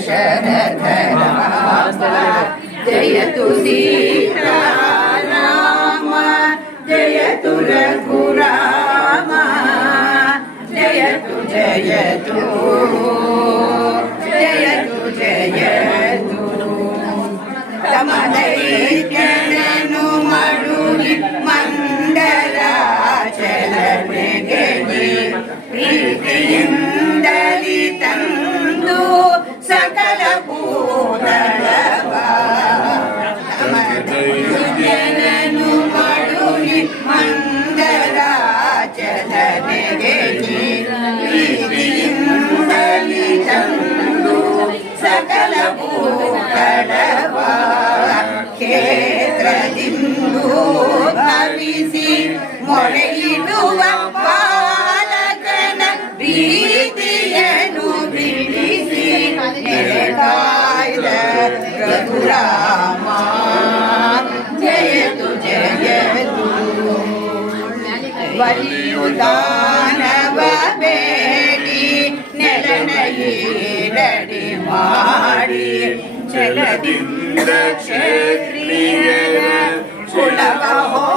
దశరథ జయతు సీతారామ జయతు రఘురామ జయతు జయతు జయతు జయతు తమదై ಮೊರೆಯಿಡುವ ಬಾಲಕನ ಪ್ರೀತಿಯನ್ನು ಬಿಡಿಸಿ ನೆರೆಗಾಯ್ದ ರಘುರಾಮ ಜಯತು ಜಯತು ವಲಿಯುದಾನವ ಬೇಡಿ ನೆಲನ ಈಡಡಿ ಮಾಡಿ ಛಲದಿಂದ ಕ್ಷೇತ್ರೀಯರ ಕುಲವ ಹೋಗಾಡಿ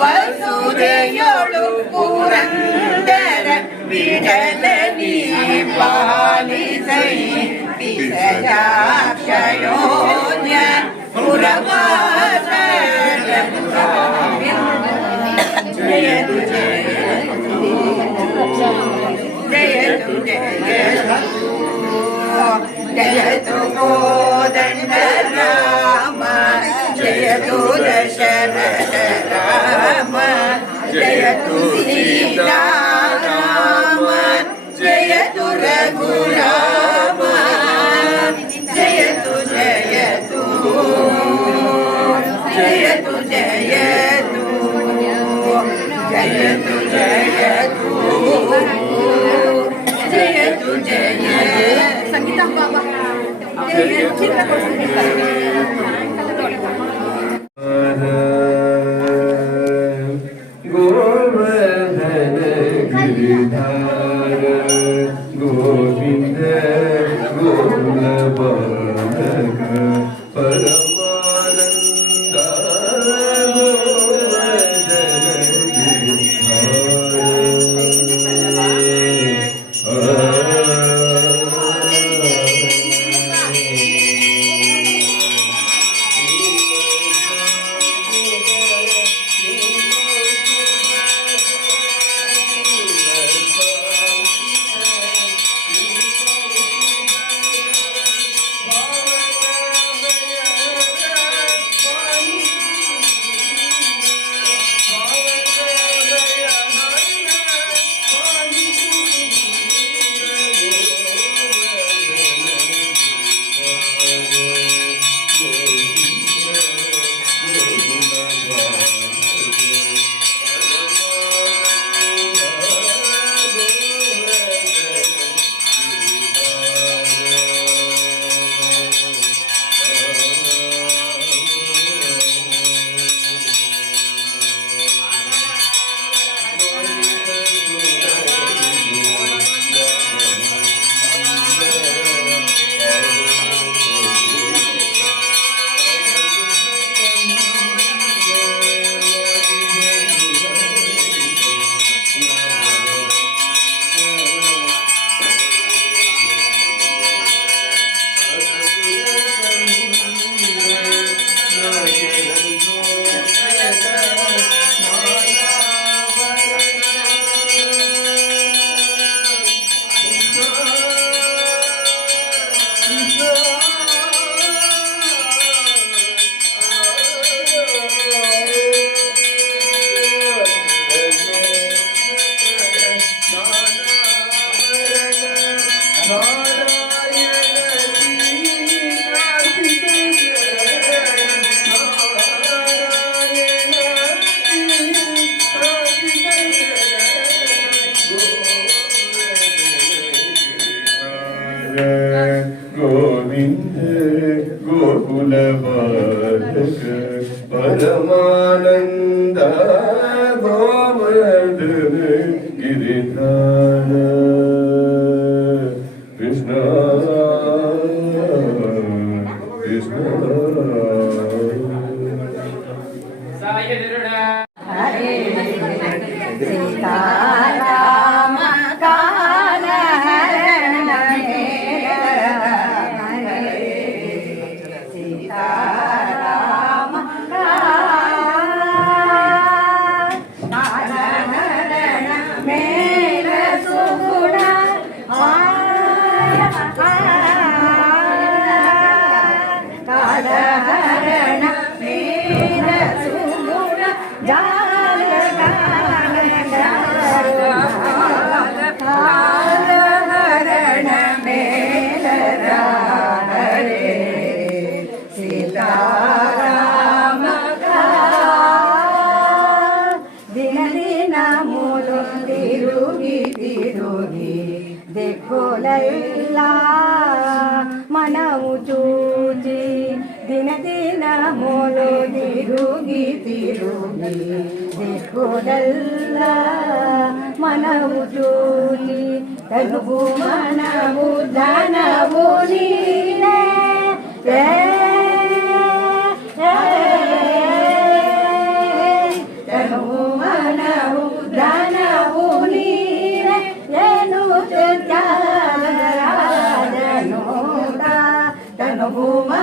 വസുതയോളു പുറന്തര വിടലീ പാലിസൈ വിഷയാക്ഷയോന്യ പുറവാസ ജയ ജയ गोवर्धन गिरिधार गोविन्द Padma Nanda. మనము చూచి దిన దిన మోలో తిరుగి తిరుగి దిక్కుడల్లా మనము చూచి తెలుగు మనము ధనము నీలే తెలుగు మనము ధనము నీలే నేను చెప్తా ঘুমা